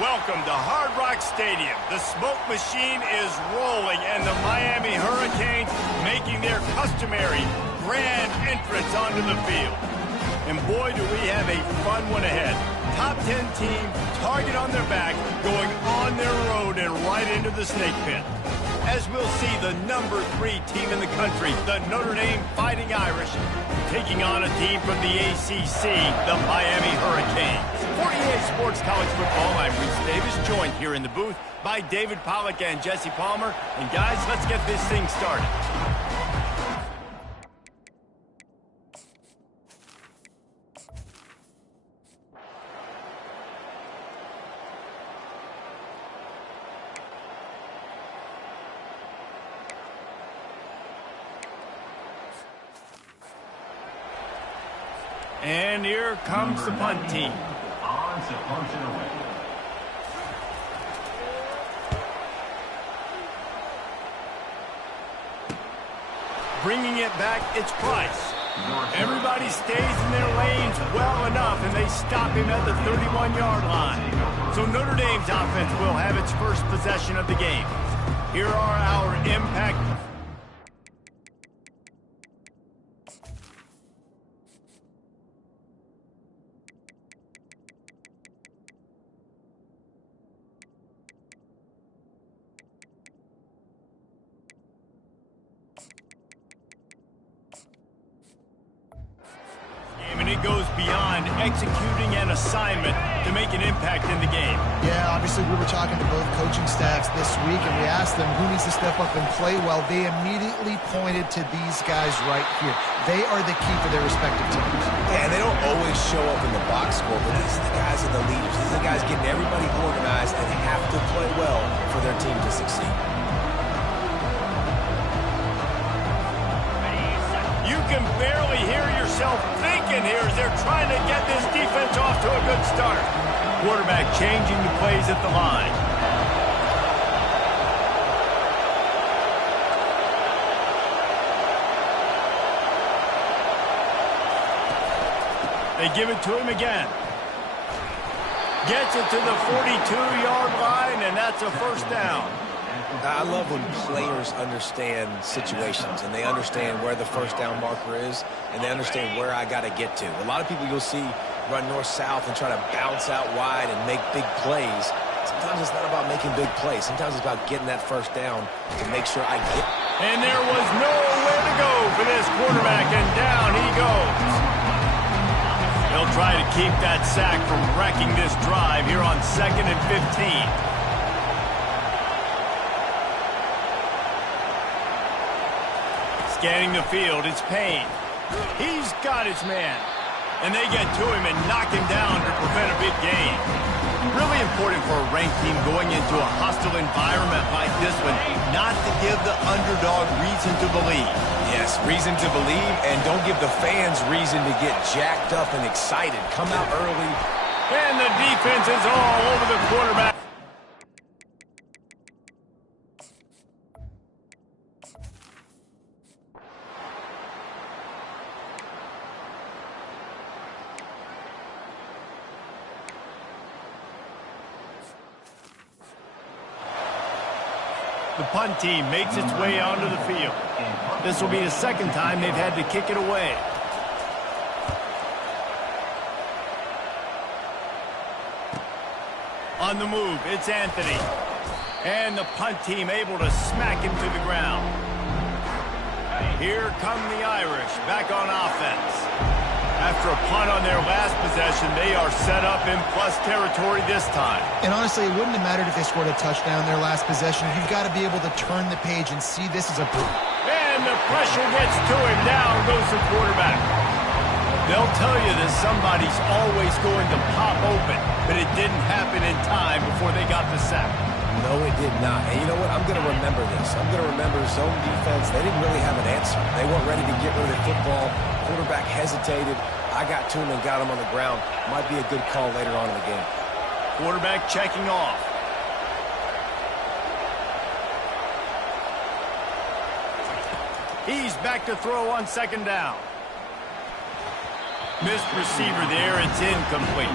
Welcome to Hard Rock Stadium. The smoke machine is rolling, and the Miami Hurricanes making their customary grand entrance onto the field. And boy, do we have a fun one ahead. Top 10 team, target on their back, going on their road and right into the snake pit. As we'll see the number 3 team in the country, the Notre Dame Fighting Irish, taking on a team from the ACC, the Miami Hurricanes. For EA Sports College Football, I'm Reese Davis, joined here in the booth by David Pollack and Jesse Palmer. And guys, let's get this thing started. And here comes the punt team. On to punt it away. Bringing it back, it's Price. Everybody stays in their lanes well enough, and they stop him at the 31-yard line. So Notre Dame's offense will have its first possession of the game. Here are our impact. And it goes beyond executing an assignment to make an impact in the game. Yeah, obviously we were talking to both coaching staffs this week, and we asked them who needs to step up and play well. They immediately pointed to these guys right here. They are the key for their respective teams. Yeah, and they don't always show up in the box score, but these are the guys that are the leaders. These are the guys getting everybody organized and have to play well for their team to succeed. You can barely hear yourself thinking here as they're trying to get this defense off to a good start. Quarterback changing the plays at the line. They give it to him again. Gets it to the 42-yard line, and that's a first down. I love when players understand situations and they understand where the first down marker is and they understand where I got to get to. A lot of people you'll see run north-south and try to bounce out wide and make big plays. Sometimes it's not about making big plays. Sometimes it's about getting that first down to make sure I get. And there was nowhere to go for this quarterback, and down he goes. They'll try to keep that sack from wrecking this drive here on 2nd and 15. Scanning the field, it's Payne. He's got his man. And they get to him and knock him down to prevent a big gain. Really important for a ranked team going into a hostile environment like this one, not to give the underdog reason to believe. Yes, reason to believe, and don't give the fans reason to get jacked up and excited. Come out early. And the defense is all over the quarterback. The punt team makes its way onto the field. This will be the second time they've had to kick it away. On the move, it's Anthony. And the punt team able to smack him to the ground. Here come the Irish back on offense. After a punt on their last possession, they are set up in plus territory this time. And honestly, it wouldn't have mattered if they scored a touchdown their last possession. You've got to be able to turn the page and see this as a boot. And the pressure gets to him. Down goes the quarterback. They'll tell you that somebody's always going to pop open, but it didn't happen in time before they got the sack. No, it did not. And you know what? I'm going to remember this. I'm going to remember zone defense. They didn't really have an answer. They weren't ready to get rid of the football. Quarterback hesitated. I got to him and got him on the ground. Might be a good call later on in the game. Quarterback checking off. He's back to throw on 2nd down. Missed receiver there. It's incomplete.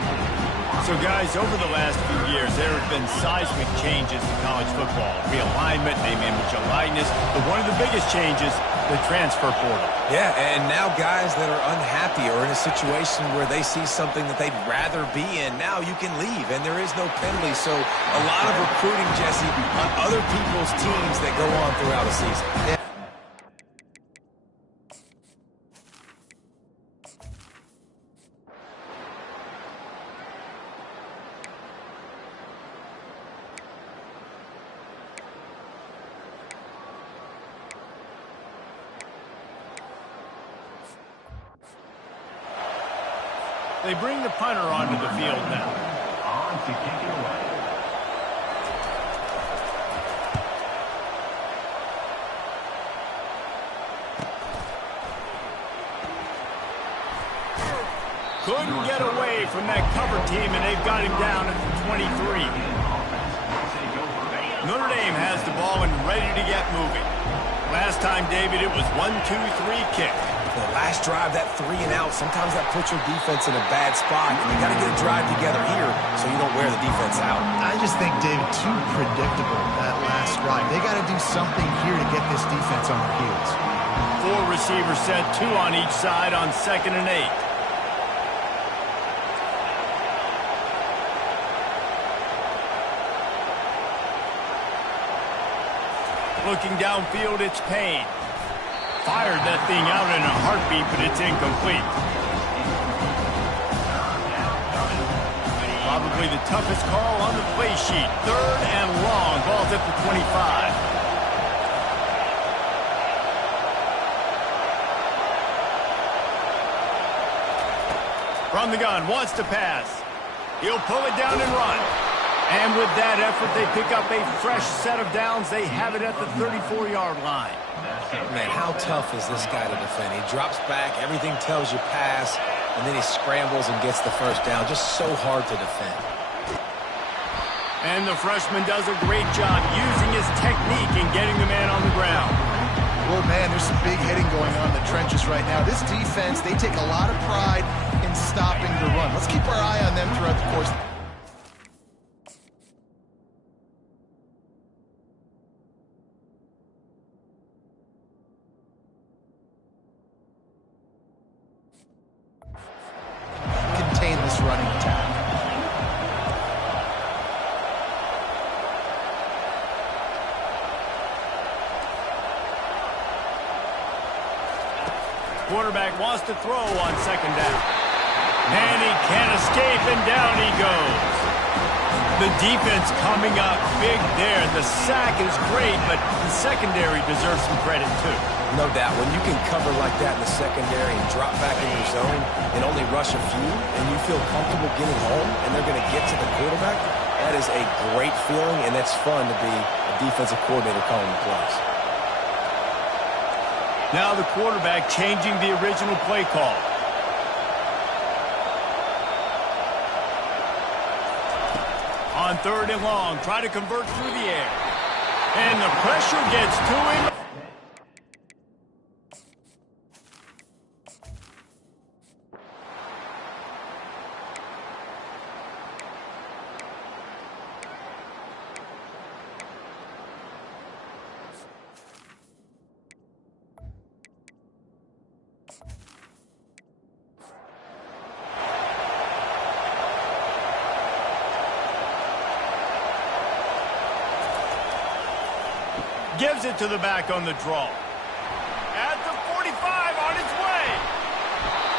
So, guys, over the last few years, there have been seismic changes in college football. Realignment, name, image, and likeness. But one of the biggest changes, the transfer portal. Yeah, and now guys that are unhappy or in a situation where they see something that they'd rather be in, now you can leave, and there is no penalty. So a lot of recruiting, Jesse, on other people's teams that go on throughout a season. Yeah. They bring the punter onto the field now. On to kick it away. Couldn't get away from that cover team, and they've got him down at the 23. Notre Dame has the ball and ready to get moving. Last time, David, it was 1-2-3 kick. The last drive, that 3 and out, sometimes that puts your defense in a bad spot. And you got to get a drive together here so you don't wear the defense out. I just think, David, too predictable, that last drive. They got to do something here to get this defense on their heels. 4 receivers set, 2 on each side on 2nd and 8. Looking downfield, it's Payne. Fired that thing out in a heartbeat, but it's incomplete. Probably the toughest call on the play sheet. 3rd and long. Ball's at the 25. From the gun, wants to pass. He'll pull it down and run. And with that effort, they pick up a fresh set of downs. They have it at the 34-yard line. Man, how tough is this guy to defend? He drops back, everything tells you pass, and then he scrambles and gets the first down. Just so hard to defend. And the freshman does a great job using his technique and getting the man on the ground. Well, man, there's some big hitting going on in the trenches right now. This defense, they take a lot of pride in stopping the run. Let's keep our eye on them throughout the course. Contain this running attack. Quarterback wants to throw on 2nd down. And he can't escape, and down he goes. The defense coming up big there. The sack is great, but the secondary deserves some credit, too. No doubt. When you can cover like that in the secondary and drop back in your zone and only rush a few, and you feel comfortable getting home, and they're going to get to the quarterback, that is a great feeling, and it's fun to be a defensive coordinator calling the plays. Now the quarterback changing the original play call. On 3rd and long, try to convert through the air. And the pressure gets to him. Gives it to the back on the draw. At the 45, on its way.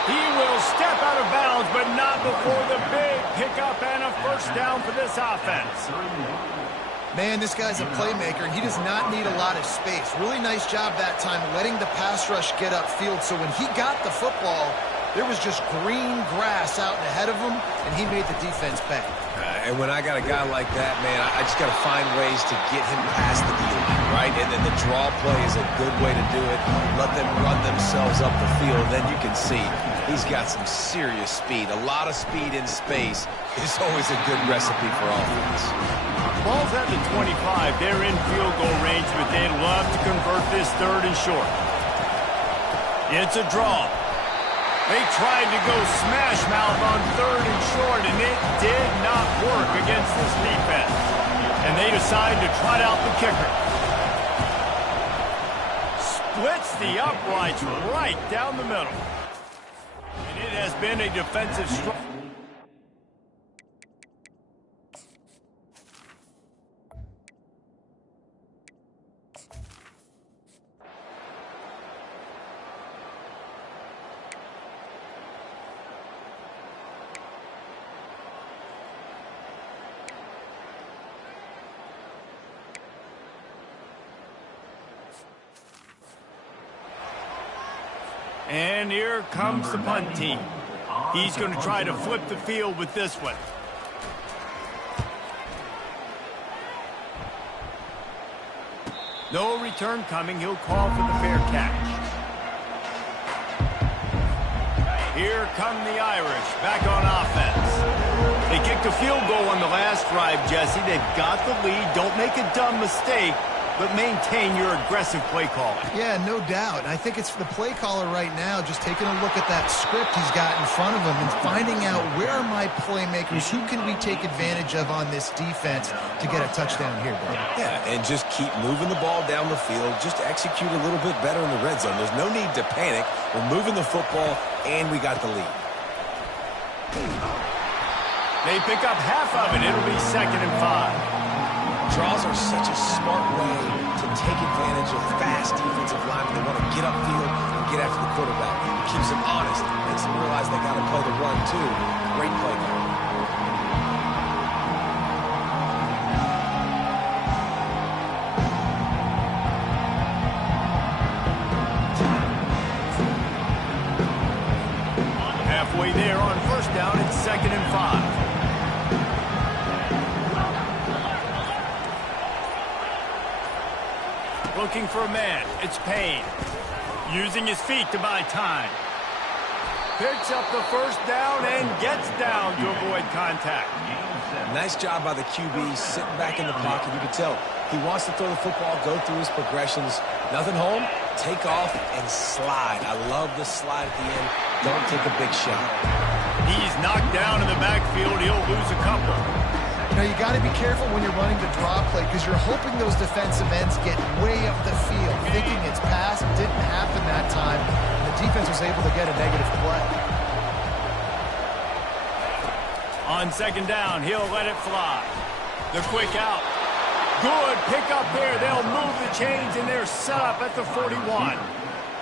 He will step out of bounds, but not before the big pickup and a first down for this offense. Man, this guy's a playmaker, and he does not need a lot of space. Really nice job that time letting the pass rush get upfield. So when he got the football, there was just green grass out ahead of him, and he made the defense pay. And when I got a guy like that, man, I just got to find ways to get him past the D-line, right? And then the draw play is a good way to do it. Let them run themselves up the field. Then you can see he's got some serious speed. A lot of speed in space is always a good recipe for offense. Ball's at the 25. They're in field goal range, but they'd love to convert this 3rd and short. It's a draw. They tried to go smash mouth on 3rd and short, and it did not work against this defense. And they decide to trot out the kicker. Splits the uprights right down the middle. And it has been a defensive struggle. And here comes the punt team. He's going to try to flip the field with this one. No return coming. He'll call for the fair catch. Here come the Irish back on offense. They kicked a field goal on the last drive, Jesse. They've got the lead. Don't make a dumb mistake, but maintain your aggressive play calling. Yeah, no doubt. I think it's the play caller right now just taking a look at that script he's got in front of him and finding out where are my playmakers, who can we take advantage of on this defense to get a touchdown here, bro. Yeah, and just keep moving the ball down the field. Just execute a little bit better in the red zone. There's no need to panic. We're moving the football, and we got the lead. They pick up half of it. It'll be 2nd and 5. Draws are such a smart way to take advantage of fast defensive linemen. They want to get upfield and get after the quarterback. It keeps them honest. Makes them realize they got to play the run, too. Great play call. Halfway there on 1st down, it's 2nd and 5. Looking for a man. It's Payne. Using his feet to buy time. Picks up the 1st down and gets down to avoid contact. Nice job by the QB, sitting back in the pocket. You can tell he wants to throw the football, go through his progressions. Nothing home, take off and slide. I love the slide at the end. Don't take a big shot. He's knocked down in the backfield. He'll lose a couple. You know, you got to be careful when you're running the draw play because you're hoping those defensive ends get way up the field, thinking it's pass. It didn't happen that time. The defense was able to get a negative play. On 2nd down, he'll let it fly. The quick out. Good pick up there. They'll move the chains, and they're set up at the 41.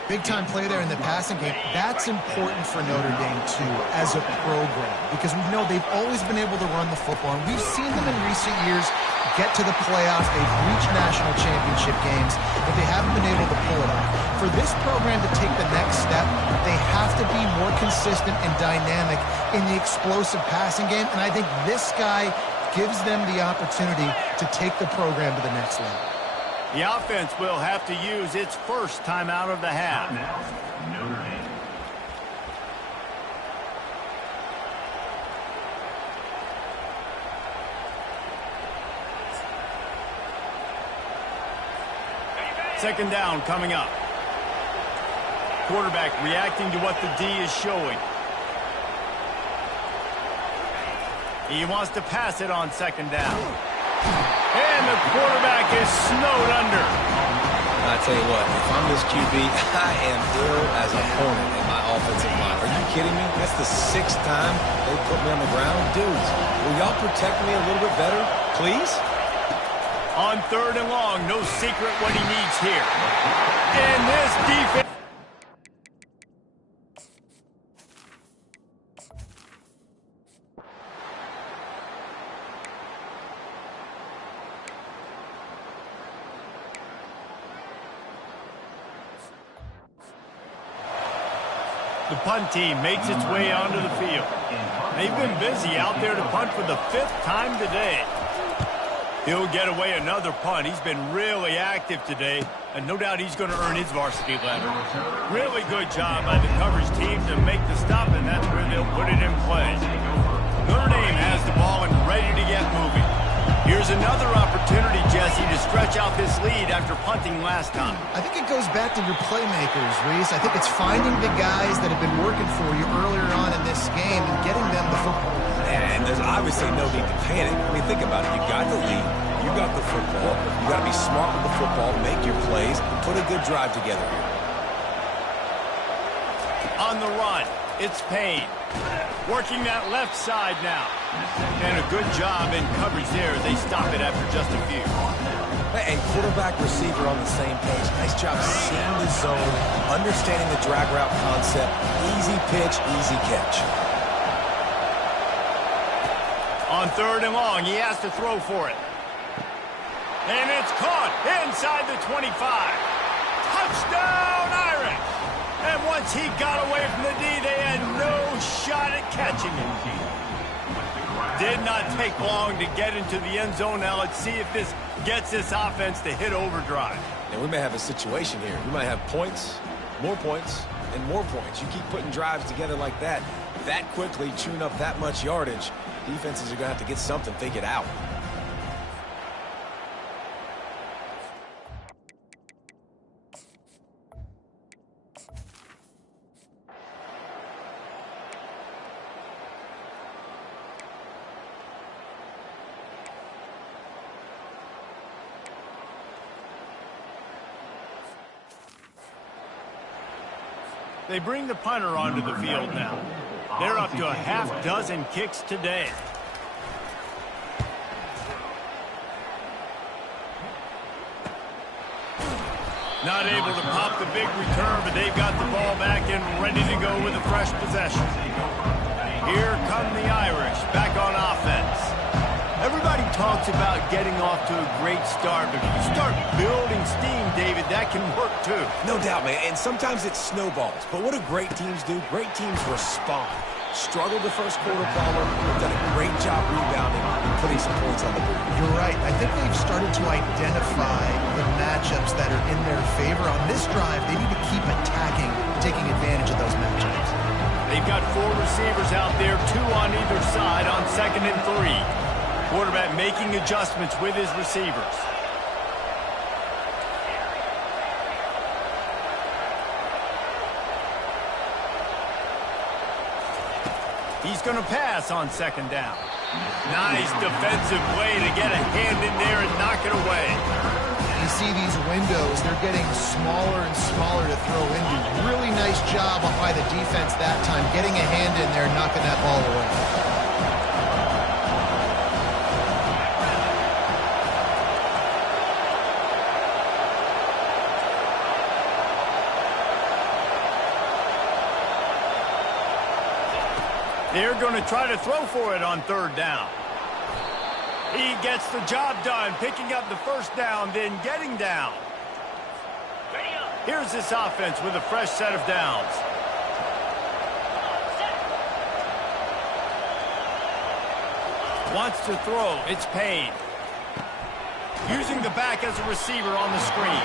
Big-time play there in the passing game. That's important for Notre Dame, too, as a program, because we know they've always been able to run the football, and we've seen them in recent years get to the playoffs. They've reached national championship games, but they haven't been able to pull it off. For this program to take the next step, they have to be more consistent and dynamic in the explosive passing game, and I think this guy gives them the opportunity to take the program to the next level. The offense will have to use its 1st timeout of the half. Notre Dame. Second down coming up. Quarterback reacting to what the D is showing. He wants to pass it on 2nd down. And the quarterback is snowed under. I tell you what, if I'm this QB, I am ill as a hornet in my offensive line. Are you kidding me? That's the 6th time they put me on the ground. Dudes, will y'all protect me a little bit better, please? On 3rd and long, no secret what he needs here. And this defense... The punt team makes its way onto the field. They've been busy out there to punt for the 5th time today. He'll get away another punt. He's been really active today, and no doubt he's going to earn his varsity letter. Really good job by the coverage team to make the stop, and that's where they'll put it in play. Notre Dame has the ball and ready to get moving. Here's another opportunity, Jesse, to stretch out this lead after punting last time? I think it goes back to your playmakers, Reese. I think it's finding the guys that have been working for you earlier on in this game and getting them the football. And there's obviously no need to panic. I mean, think about it. You got the lead. You got the football. You got to be smart with the football, make your plays, and put a good drive together here. On the run, it's Payne. Working that left side now. And a good job in coverage there. They stop it after just a few. And quarterback, receiver on the same page. Nice job seeing the zone, understanding the drag route concept. Easy pitch, easy catch. On 3rd and long, he has to throw for it. And it's caught inside the 25. Touchdown, Irish! And once he got away from the D, they had no shot at catching him. Did not take long to get into the end zone. Now let's see if this gets this offense to hit overdrive. And we may have a situation here. We might have points, and more points. You keep putting drives together like that quickly, chewing up that much yardage, defenses are going to have to get something figured out. They bring the punter onto the field now. They're up to a half-dozen kicks today. Not able to pop the big return, but they've got the ball back and ready to go with a fresh possession. Here come the Irish, back on offense. Everybody talks about getting off to a great start, but if you start building steam, David, that can work too. No doubt, man, and sometimes it snowballs. But what do great teams do? Great teams respond. Struggled the first quarter, Palmer. Done a great job rebounding and putting some points on the board. You're right. I think they've started to identify the matchups that are in their favor. On this drive, they need to keep attacking, taking advantage of those matchups. They've got 4 receivers out there, 2 on either side on 2nd and 3. Quarterback making adjustments with his receivers. He's going to pass on 2nd down. Nice defensive play to get a hand in there and knock it away. You see these windows, they're getting smaller and smaller to throw into. Really nice job by the defense that time, getting a hand in there and knocking that ball away. They're going to try to throw for it on 3rd down. He gets the job done, picking up the 1st down, then getting down. Here's this offense with a fresh set of downs. Wants to throw. It's Payne. Using the back as a receiver on the screen.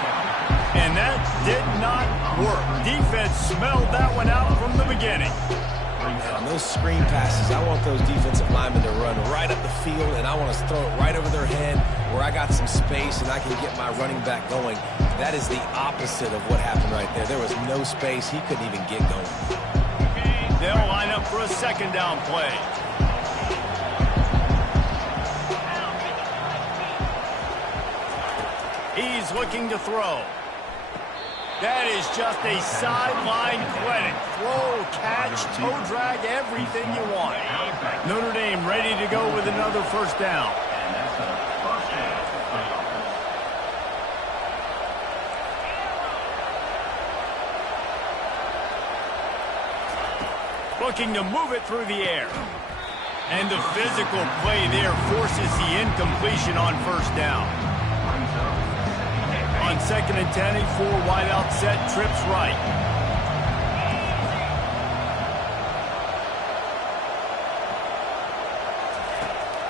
And that did not work. Defense smelled that one out from the beginning. On those screen passes, I want those defensive linemen to run right up the field, and I want to throw it right over their head where I got some space and I can get my running back going. That is the opposite of what happened right there. There was no space. He couldn't even get going. They'll line up for a 2nd down play. He's looking to throw. That is just a sideline clinic. Throw, catch, toe drag, everything you want. Notre Dame ready to go with another 1st down. Looking to move it through the air. And the physical play there forces the incompletion on 1st down. On 2nd and 10, a 4 wide out set, trips right.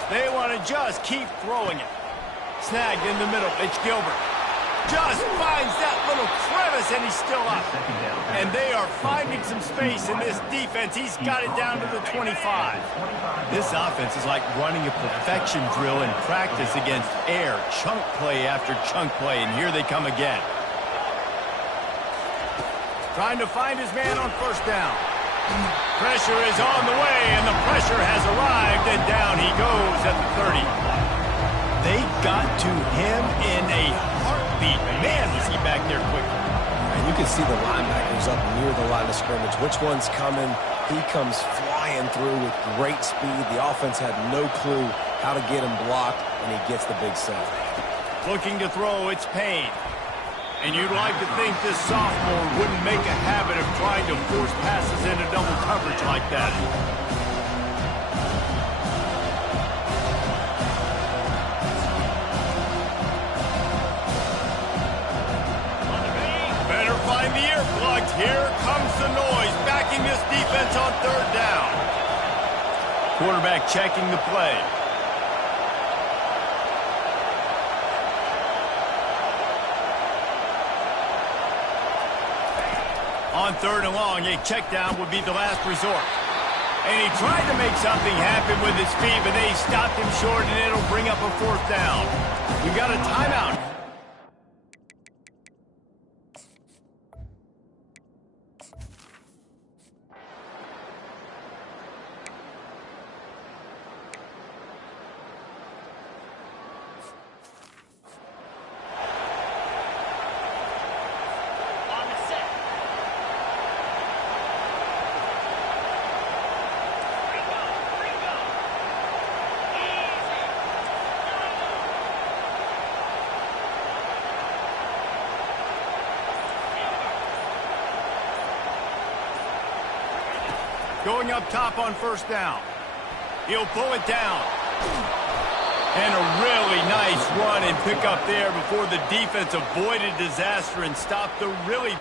They want to just keep throwing it. Snagged in the middle, it's Gilbert. Just finds that little crevice, and he's still up. And they are finding some space in this defense. He's got it down to the 25. This offense is like running a perfection drill in practice against air. Chunk play after chunk play, and here they come again. Trying to find his man on first down. Pressure is on the way, and the pressure has arrived, and down he goes at the 30. They got to him in a heartbeat. Man, was he back there quickly. And you can see the linebackers up near the line of scrimmage. Which one's coming? He comes flying through with great speed. The offense had no clue how to get him blocked, and he gets the big sack. Looking to throw, it's Payne. And you'd like to think this sophomore wouldn't make a habit of trying to force passes into double coverage like that. Better find the earplugs. Here comes the noise, backing this defense on third down. Quarterback checking the play. On third and long, a check down would be the last resort. And he tried to make something happen with his feet, but they stopped him short, and it'll bring up a fourth down. We've got a timeout. Going up top on first down. He'll pull it down. And a really nice run and pick up there before the defense avoided disaster and stopped the really...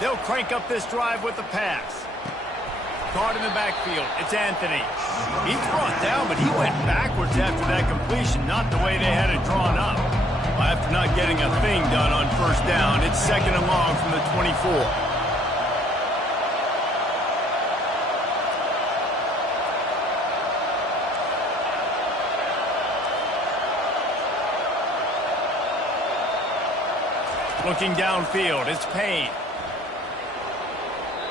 They'll crank up this drive with the pass. Caught in the backfield. It's Anthony. He's brought down, but he went backwards after that completion, not the way they had it drawn up. After not getting a thing done on first down, it's second and long from the 24. Looking downfield, it's Payne.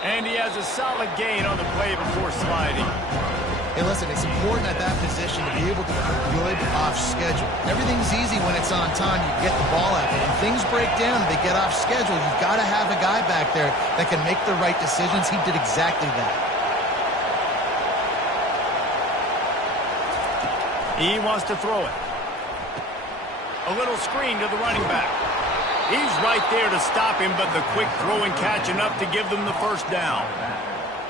And he has a solid gain on the play before sliding. Hey, listen, it's important at that position to be able to be good off schedule. Everything's easy when it's on time. You get the ball out there. When things break down and they get off schedule, you've got to have a guy back there that can make the right decisions. He did exactly that. He wants to throw it. A little screen to the running back. He's right there to stop him, but the quick throw and catch enough to give them the first down.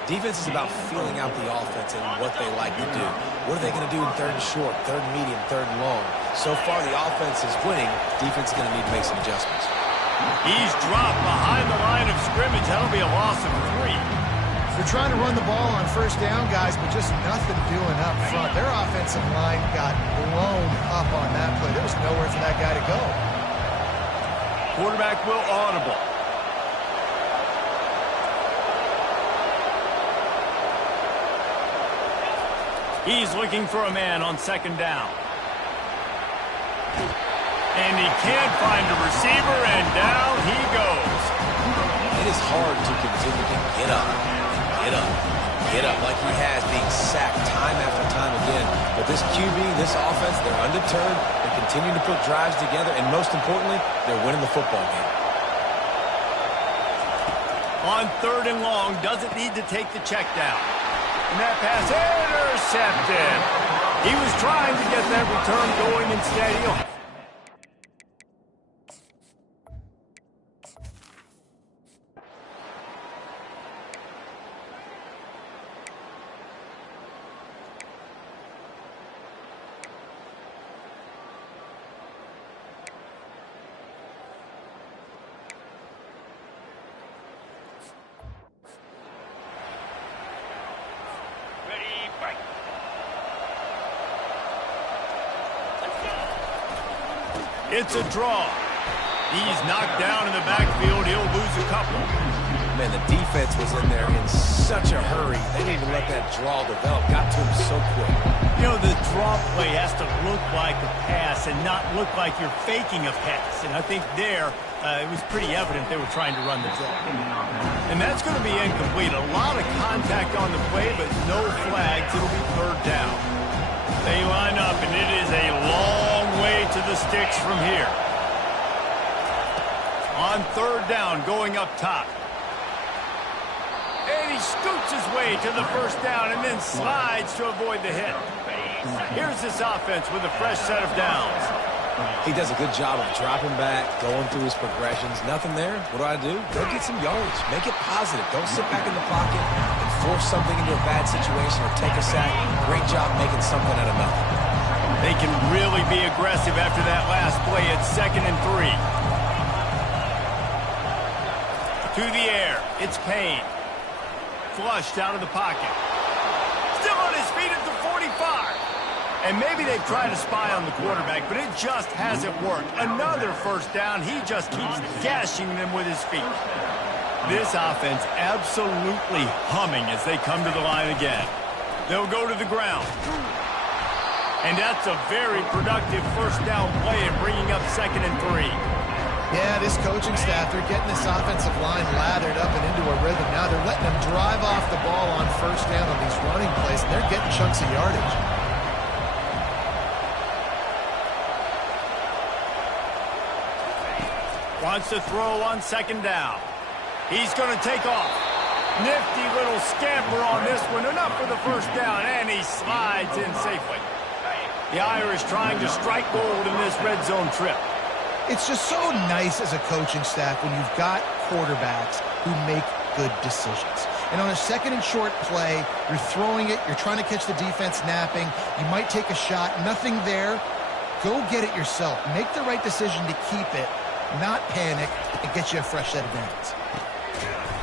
Defense is about feeling out the offense and what they like to do. What are they going to do in third and short, third and medium, third and long? So far, the offense is winning. Defense is going to need to make some adjustments. He's dropped behind the line of scrimmage. That'll be a loss of 3. They're trying to run the ball on first down, guys, but just nothing doing up front. Their offensive line got blown up on that play. There was nowhere for that guy to go. Quarterback will audible. He's looking for a man on second down. And he can't find a receiver, and down he goes. It is hard to continue to get up like he has, being sacked time after time again. But this QB, this offense, they're undeterred. They continue to put drives together, and most importantly, they're winning the football game. On third and long, doesn't need to take the check down. And that pass intercepted. He was trying to get that return going instead. It's a draw. He's knocked down in the backfield. He'll lose a couple. Man, the defense was in there in such a hurry. They didn't even let that draw develop. Got to him so quick. You know, the draw play has to look like a pass and not look like you're faking a pass. And I think there, it was pretty evident they were trying to run the draw. And that's going to be incomplete. A lot of contact on the play, but no flags. It'll be third down. They line up, and it is a long way to the sticks from here. On third down, going up top. And he scoots his way to the first down and then slides to avoid the hit. Here's this offense with a fresh set of downs. He does a good job of dropping back, going through his progressions. Nothing there. What do? Go get some yards. Make it positive. Don't sit back in the pocket and force something into a bad situation or take a sack. Great job making something out of nothing. They can really be aggressive after that last play. It's 2nd and 3. To the air. It's Payne. Flushed out of the pocket. Still on his feet at the 45. And maybe they've tried to spy on the quarterback, but it just hasn't worked. Another first down. He just keeps gashing them with his feet. This offense absolutely humming as they come to the line again. They'll go to the ground. And that's a very productive first down play and bringing up 2nd and 3. Yeah, this coaching staff, they're getting this offensive line lathered up and into a rhythm. Now they're letting them drive off the ball on first down on these running plays, and they're getting chunks of yardage. Wants to throw on 2nd down. He's going to take off. Nifty little scamper on this one. Enough for the first down, and he slides in safely. The Irish trying to strike gold in this red zone trip. It's just so nice as a coaching staff when you've got quarterbacks who make good decisions. And on a 2nd and short play, you're throwing it, you're trying to catch the defense napping, you might take a shot, nothing there. Go get it yourself. Make the right decision to keep it, not panic, and get you a fresh set of downs.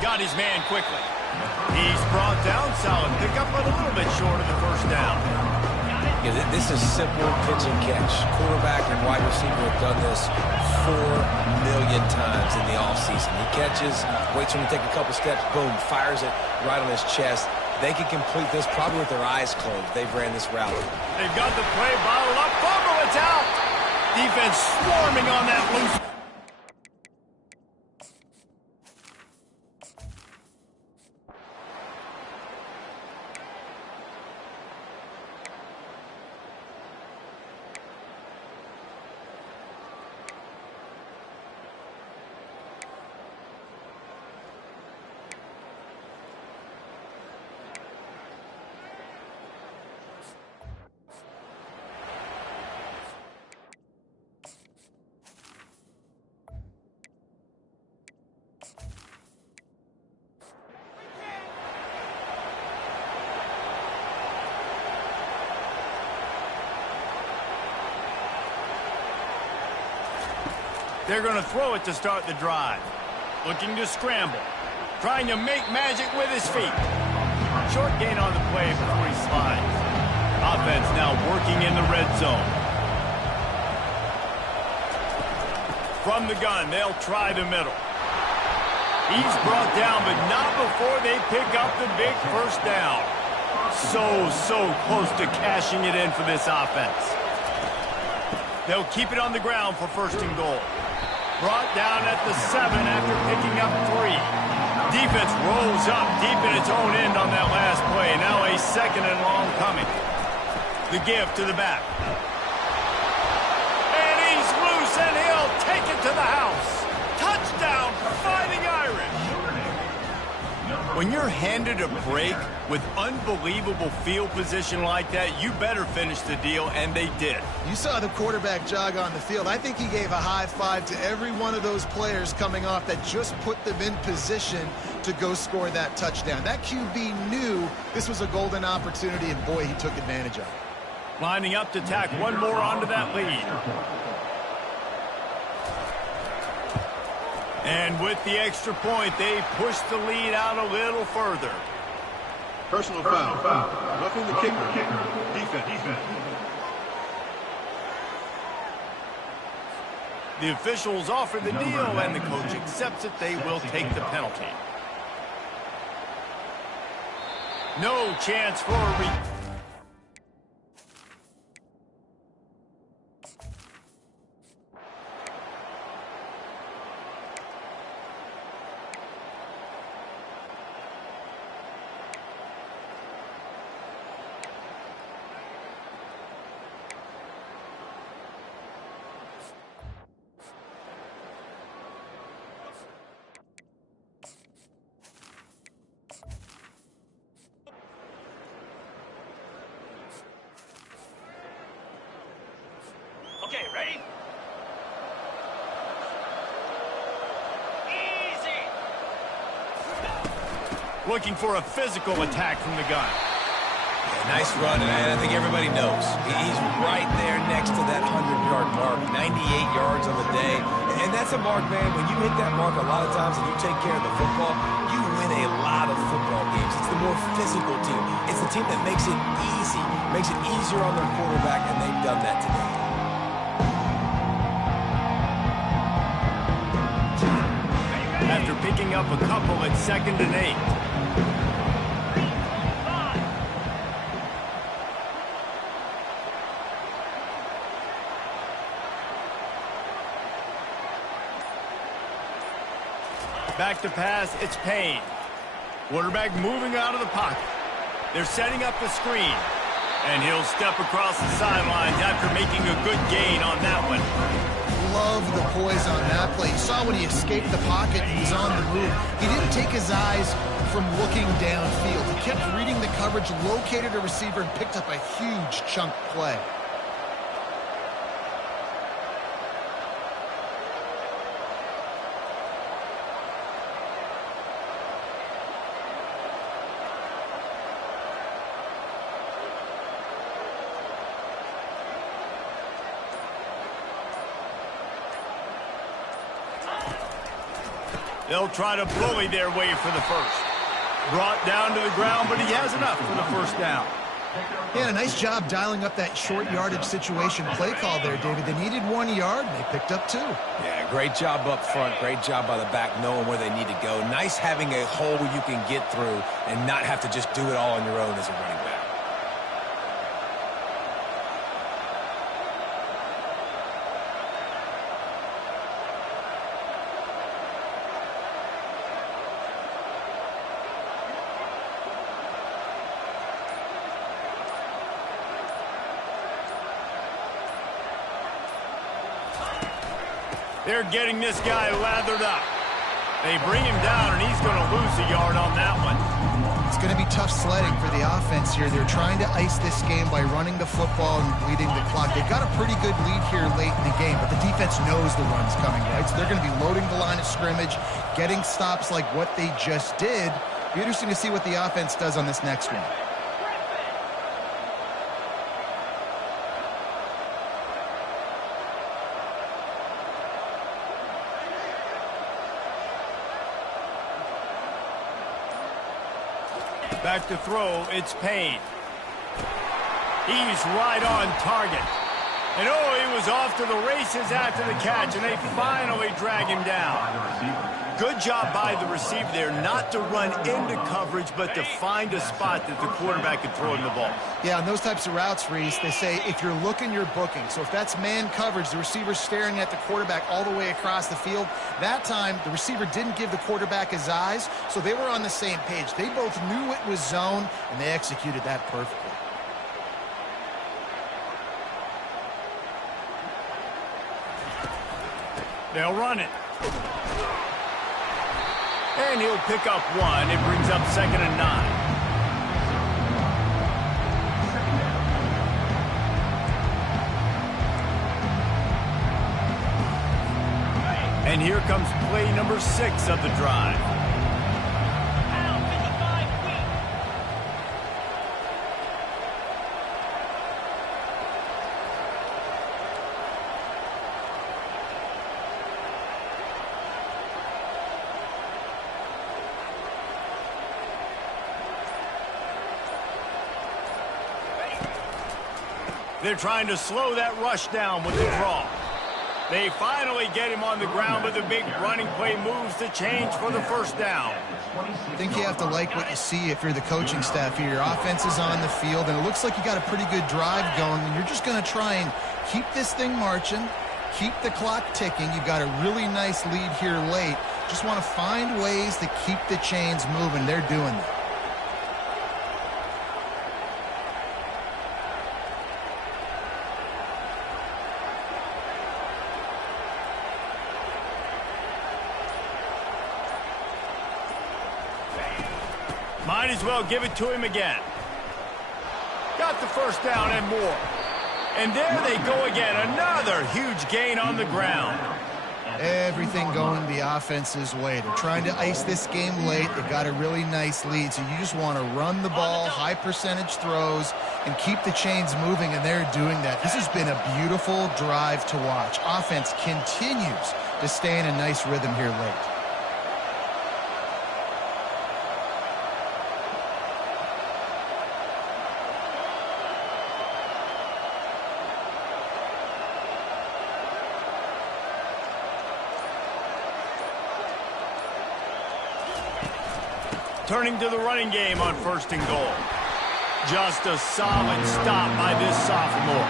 Got his man quickly. He's brought down solid. Pick up a little bit short of the first down. Yeah, this is simple pitch and catch. Quarterback and wide receiver have done this 4 million times in the offseason. He catches, waits for him to take a couple steps, boom, fires it right on his chest. They can complete this probably with their eyes closed. They've ran this route. They've got the play bottled up. Fumble, it's out. Defense swarming on that loose. They're going to throw it to start the drive. Looking to scramble. Trying to make magic with his feet. Short gain on the play before he slides. Offense now working in the red zone. From the gun, they'll try the middle. He's brought down, but not before they pick up the big first down. So close to cashing it in for this offense. They'll keep it on the ground for 1st and goal. Brought down at the 7 after picking up 3. Defense rolls up deep in its own end on that last play. Now a 2nd and long coming. The give to the back. And he's loose, and he'll take it to the house. Touchdown, Fighting Irish. When you're handed a break with unbelievable field position like that, you better finish the deal, and they did. You saw the quarterback jog on the field. I think he gave a high five to every one of those players coming off that just put them in position to go score that touchdown. That QB knew this was a golden opportunity, and boy, he took advantage of it. Lining up to tack one more onto that lead. And with the extra point, they push the lead out a little further. Personal foul. Roughing the kicker. Defense. The officials offer the deal, and the coach accepts it. They will take the penalty. No chance for a Okay, ready? Easy! looking for a physical attack from the gun. Yeah, nice run, and I think everybody knows. He's right there next to that 100-yard mark, 98 yards on the day. And that's a mark, man. When you hit that mark a lot of times and you take care of the football, you win a lot of football games. It's the more physical team. It's the team that makes it easy, makes it easier on their quarterback, and they've done that today. After picking up a couple at 2nd and 8. Back to pass, it's Payne. Quarterback moving out of the pocket. They're setting up the screen. And he'll step across the sidelines after making a good gain on that one. Love the poise on that play. You saw when he escaped the pocket, he was on the move. He didn't take his eyes from looking downfield. He kept reading the coverage, located a receiver, and picked up a huge chunk play. They'll try to bully their way for the first. Brought down to the ground, but he has enough for the first down. Yeah, a nice job dialing up that short yardage situation play call there, David. They needed 1 yard, and they picked up 2. Yeah, great job up front. Great job by the back knowing where they need to go. Nice having a hole where you can get through and not have to just do it all on your own as a running back. They're getting this guy lathered up. They bring him down, and he's going to lose a yard on that one. It's going to be tough sledding for the offense here. They're trying to ice this game by running the football and bleeding the clock. They've got a pretty good lead here late in the game, but the defense knows the run's coming, right? So they're going to be loading the line of scrimmage, getting stops like what they just did. Be interesting to see what the offense does on this next one. Back to throw, it's Payne. He's right on target. And oh, he was off to the races after the catch, and they finally drag him down. Good job by the receiver there, not to run into coverage, but to find a spot that the quarterback can throw him the ball. Yeah, on those types of routes, Reese, they say if you're looking, you're booking. So if that's man coverage, the receiver's staring at the quarterback all the way across the field. That time, the receiver didn't give the quarterback his eyes, so they were on the same page. They both knew it was zone, and they executed that perfectly. They'll run it. And he'll pick up 1. It brings up 2nd and 9. And here comes play number 6 of the drive. They're trying to slow that rush down with the draw. They finally get him on the ground, but the big running play moves the change for the first down. I think you have to like what you see if you're the coaching staff here. Your offense is on the field, and it looks like you got a pretty good drive going, and you're just going to try and keep this thing marching, keep the clock ticking. You've got a really nice lead here late. Just want to find ways to keep the chains moving. They're doing that. Might as well give it to him again. Got the first down and more. And there they go again. Another huge gain on the ground. Everything going the offense's way. They're trying to ice this game late. They've got a really nice lead, so you just want to run the ball, high percentage throws, and keep the chains moving, and they're doing that. This has been a beautiful drive to watch. Offense continues to stay in a nice rhythm here late. Turning to the running game on 1st and goal. Just a solid stop by this sophomore.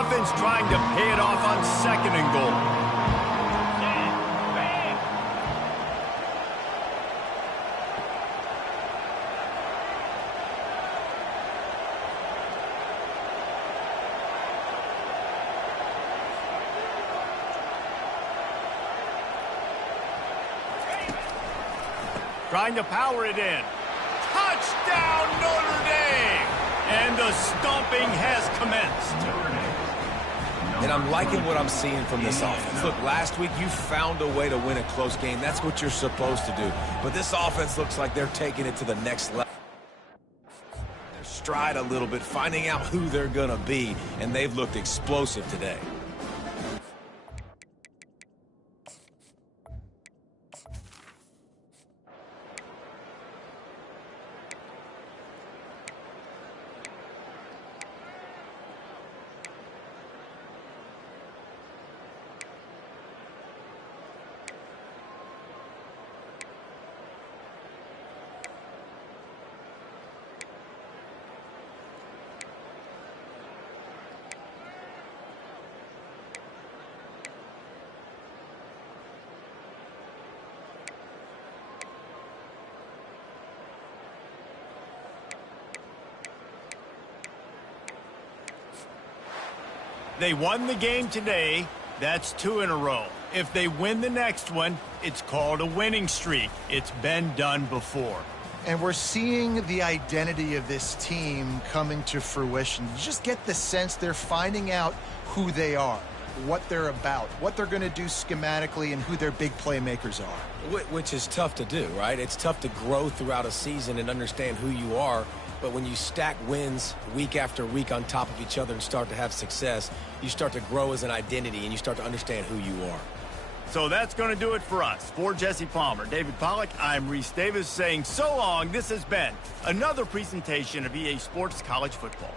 Offense trying to pay it off on 2nd and goal. Trying to power it in. Touchdown, Notre Dame! And the stomping has commenced. And I'm liking what I'm seeing from this offense. Look, last week you found a way to win a close game. That's what you're supposed to do. But this offense looks like they're taking it to the next level. Their stride a little bit, finding out who they're going to be, and they've looked explosive today. They won the game today. That's 2 in a row. If they win the next one, it's called a winning streak. It's been done before. And we're seeing the identity of this team coming to fruition. You just get the sense they're finding out who they are, what they're about, what they're going to do schematically, and who their big playmakers are. Which is tough to do, right? It's tough to grow throughout a season and understand who you are. But when you stack wins week after week on top of each other and start to have success, you start to grow as an identity and you start to understand who you are. So that's going to do it for us. For Jesse Palmer, David Pollack, I'm Reese Davis saying so long. This has been another presentation of EA Sports College Football.